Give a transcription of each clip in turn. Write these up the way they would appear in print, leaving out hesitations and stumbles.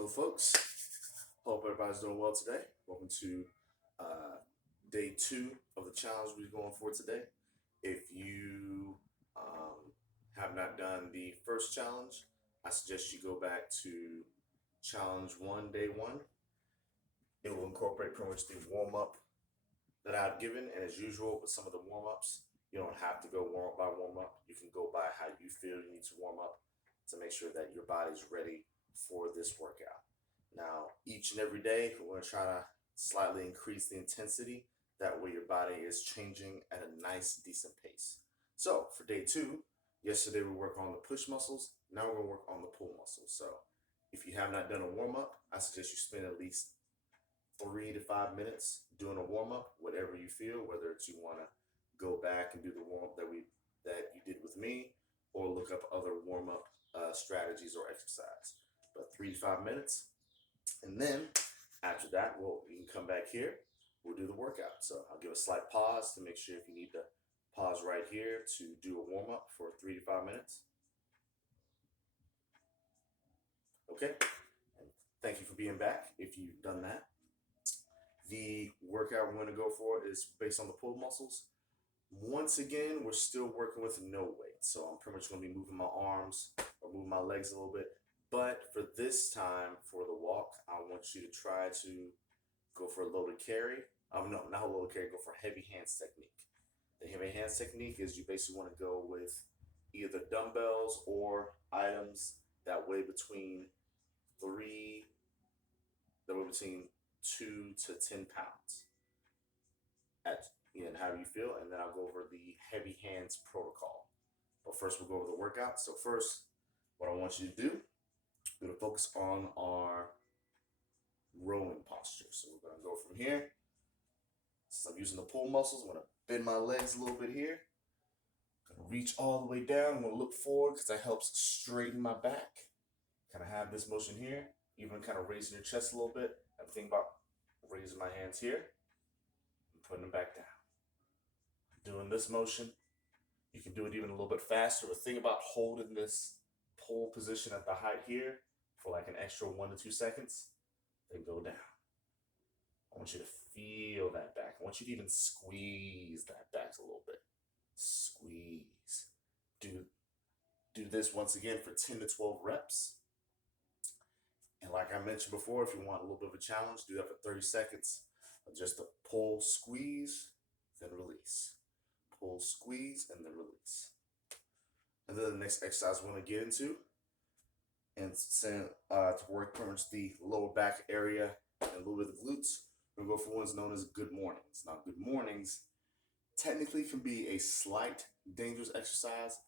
Hello, folks. Hope everybody's doing well today. Welcome to day 2 of the challenge we're going for today. If you have not done the first challenge, I suggest you go back to challenge 1, day 1. It will incorporate pretty much the warm up that I've given, and as usual with some of the warm ups, you don't have to go warm up by warm up. You can go by how you feel you need to warm up to make sure that your body's ready for this workout. Now, each and every day, we're going to try to slightly increase the intensity. That way your body is changing at a nice, decent pace. So for day 2, yesterday we worked on the push muscles. Now we're going to work on the pull muscles. So if you have not done a warm-up, I suggest you spend at least 3 to 5 minutes doing a warm-up, whatever you feel, whether it's you want to go back and do the warm-up that you did with me, or look up other warm-up strategies or exercise. But 3 to 5 minutes. And then after that, you can come back here. We'll do the workout. So I'll give a slight pause to make sure if you need to pause right here to do a warm-up for 3 to 5 minutes. Okay. And thank you for being back if you've done that. The workout we're going to go for is based on the pull muscles. Once again, we're still working with no weight. So I'm pretty much going to be moving my arms or moving my legs a little bit. But for this time, for the walk, I want you to try to go for a loaded carry. No, not a loaded carry, go for heavy hands technique. The heavy hands technique is you basically want to go with either dumbbells or items that weigh between 2 to 10 pounds. And how you feel, and then I'll go over the heavy hands protocol. But first, we'll go over the workout. So first, what I want you to do, we're going to focus on our rowing posture. So we're going to go from here. Since I'm using the pull muscles, I'm going to bend my legs a little bit here. I'm going to reach all the way down. I'm going to look forward because that helps straighten my back. Kind of have this motion here, even kind of raising your chest a little bit. I'm thinking about raising my hands here and putting them back down. Doing this motion, you can do it even a little bit faster, but think about holding this pull position at the height here for like an extra 1 to 2 seconds, then go down. I want you to feel that back. I want you to even squeeze that back a little bit. Squeeze. Do this once again for 10 to 12 reps. And like I mentioned before, if you want a little bit of a challenge, do that for 30 seconds. Just a pull, squeeze, then release. Pull, squeeze, and then release. And then the next exercise we're going to get into, and to work pretty much the lower back area and a little bit of the glutes, we're going to go for ones known as good mornings. Now, good mornings technically can be a slight dangerous exercise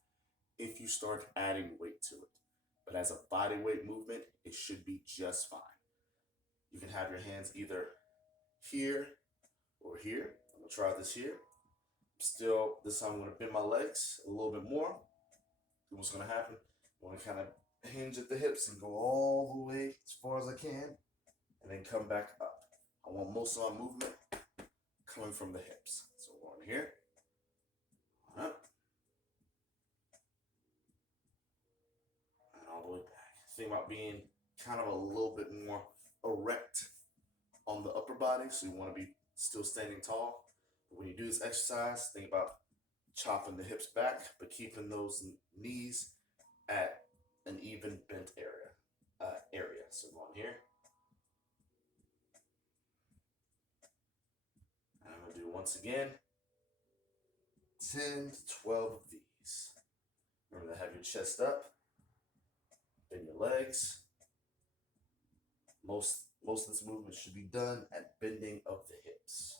if you start adding weight to it. But as a body weight movement, it should be just fine. You can have your hands either here or here. I'm going to try this here. Still, this time I'm going to bend my legs a little bit more. And what's going to happen? I'm going to kind of hinge at the hips and go all the way as far as I can, and then come back up. I want most of my movement coming from the hips. So we're on here, up, and all the way back. Think about being kind of a little bit more erect on the upper body, so you want to be still standing tall. When you do this exercise, think about chopping the hips back, but keeping those knees at an even bent area. So go on here. And I'm going to do once again 10 to 12 of these. Remember to have your chest up, bend your legs. Most of this movement should be done at bending of the hips.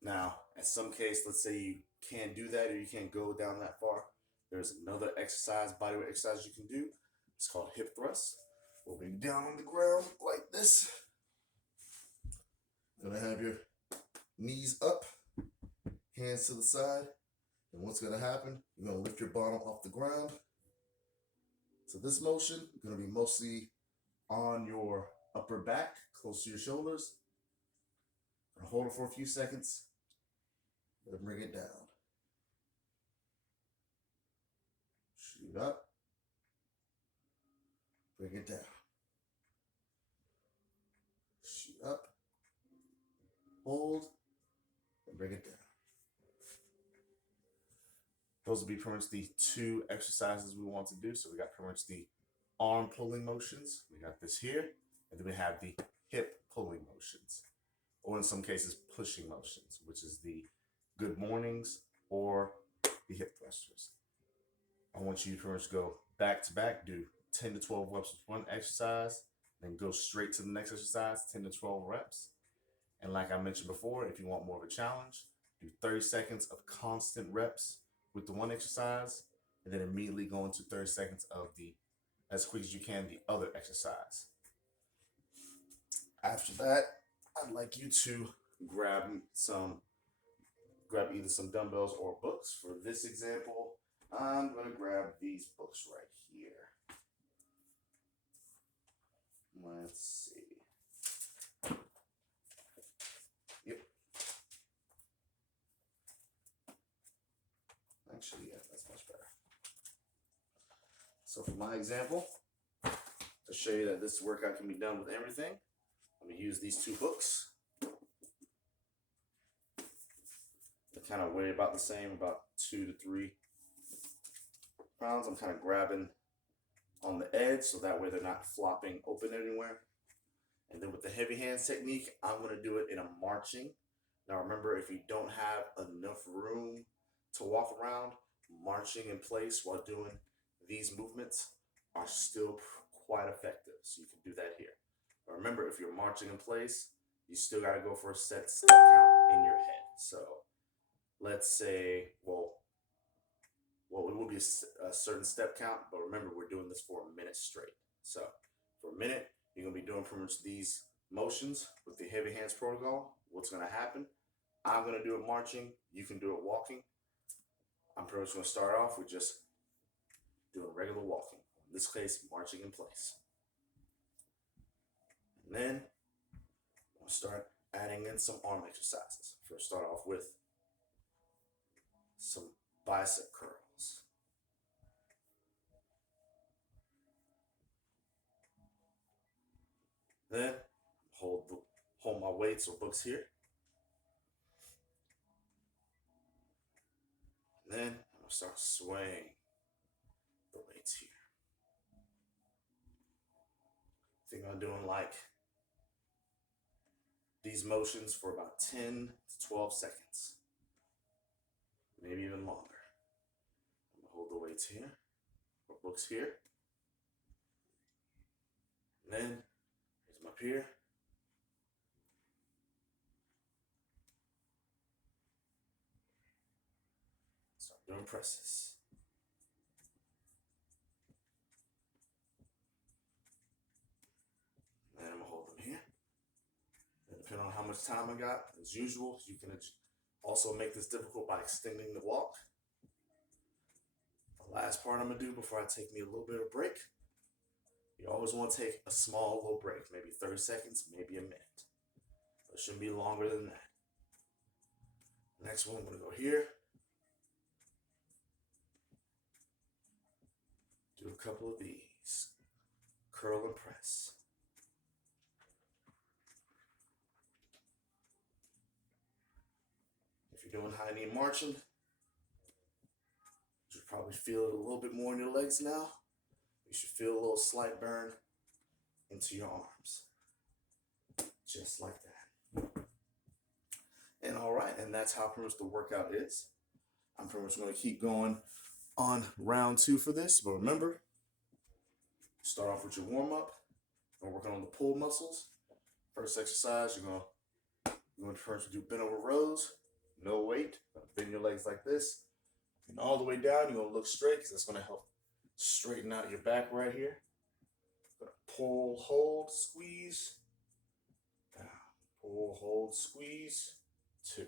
Now, in some case, let's say you can't do that or you can't go down that far, there's another exercise, bodyweight exercise you can do. It's called hip thrusts. We'll be down on the ground like this. You're going to have your knees up, hands to the side. And what's going to happen, you're going to lift your bottom off the ground. So this motion is going to be mostly on your upper back, close to your shoulders. Hold it for a few seconds. Then bring it down. Shoot up. bring it down. Shoot up, hold, and bring it down. Those will be pretty much the two exercises we want to do. So we got pretty much the arm pulling motions. We got this here, and then we have the hip pulling motions, or in some cases pushing motions, which is the good mornings or the hip thrusters. I want you to pretty much go back to back, do 10 to 12 reps with one exercise, then go straight to the next exercise, 10 to 12 reps. And like I mentioned before, if you want more of a challenge, do 30 seconds of constant reps with the one exercise, and then immediately go into 30 seconds of the, as quick as you can, the other exercise. After that, I'd like you to grab either some dumbbells or books. For this example, I'm going to grab these books right here. Let's see. Yep. Actually, yeah, that's much better. So for my example, to show you that this workout can be done with everything, I'm going to use these two books. They kind of weigh about the same, about 2 to 3 pounds. I'm kind of grabbing on the edge so that way they're not flopping open anywhere. And then with the heavy hands technique, I'm going to do it in a marching. Now remember, if you don't have enough room to walk around, marching in place while doing these movements are still quite effective. So you can do that here. But remember, if you're marching in place, you still got to go for a set step count in your head. So let's say, well, it will be a certain step count, but remember, we're doing this for a minute straight. So for a minute, you're going to be doing pretty much these motions with the heavy hands protocol. What's going to happen? I'm going to do it marching. You can do it walking. I'm pretty much going to start off with just doing regular walking. In this case, marching in place. And then I'll start adding in some arm exercises. First, start off with some bicep curls. Then hold my weights or books here. And then I'm gonna start swaying the weights here. I think I'm doing like these motions for about 10 to 12 seconds, maybe even longer. I'm gonna hold the weights here or books here. And then raise them up here. Start doing presses. And then I'm gonna hold them here. And depending on how much time I got, as usual, you can also make this difficult by extending the walk. The last part I'm gonna do before I take me a little bit of break, you always want to take a small little break, maybe 30 seconds, maybe a minute. It shouldn't be longer than that. Next one, I'm gonna go here. Do a couple of these. Curl and press. If you're doing high knee marching, you should probably feel it a little bit more in your legs now. You should feel a little slight burn into your arms. Just like that. And all right, and that's how pretty much the workout is. I'm pretty much going to keep going on round 2 for this, but remember, start off with your warm-up and working on the pull muscles. First exercise, you're going to first do bent over rows, no weight. Bend your legs like this, and all the way down. You're going to look straight because that's going to help straighten out your back right here. Pull, hold, squeeze, down. Pull, hold, squeeze, 2.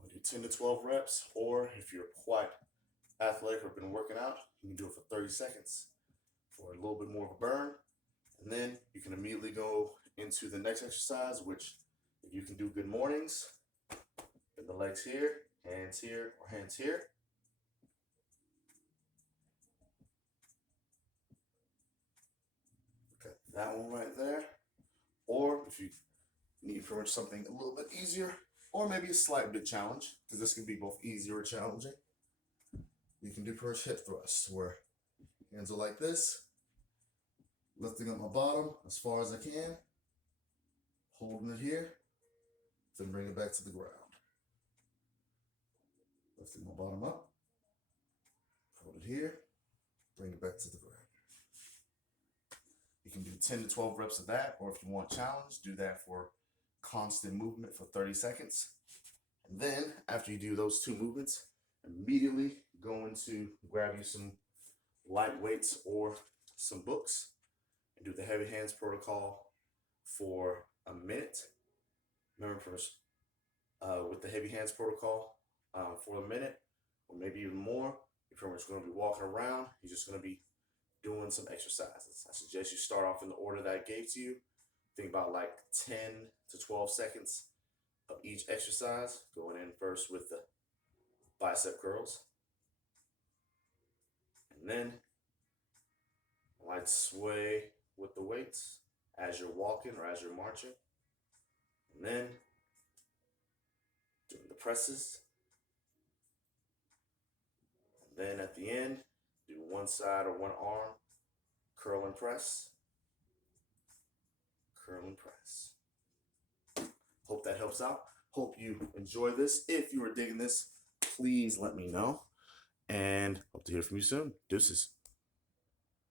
We'll do 10 to 12 reps, or if you're quite athletic or been working out, you can do it for 30 seconds for a little bit more of a burn. And then you can immediately go into the next exercise, which if you can do good mornings, bend the legs here, hands here, or hands here. that one right there. Or if you need pretty much something a little bit easier, or maybe a slight bit challenge, because this can be both easier or challenging, you can do pretty much hip thrusts, where hands are like this, lifting up my bottom as far as I can, holding it here, then bring it back to the ground. Lifting my bottom up, hold it here, bring it back to the ground. You can do 10 to 12 reps of that, or if you want challenge, do that for constant movement for 30 seconds. And then after you do those two movements, immediately go into grab you some light weights or some books and do the heavy hands protocol for a minute. Remember, first, with the heavy hands protocol for a minute, or maybe even more, you're pretty much going to be walking around. You're just going to be doing some exercises. I suggest you start off in the order that I gave to you. Think about like 10 to 12 seconds of each exercise. Going in first with the bicep curls. And then light sway with the weights as you're walking or as you're marching. And then doing the presses. And then at the end, do one side or one arm, curl and press, curl and press. Hope that helps out. Hope you enjoy this. If you are digging this, please let me know. And hope to hear from you soon. Deuces.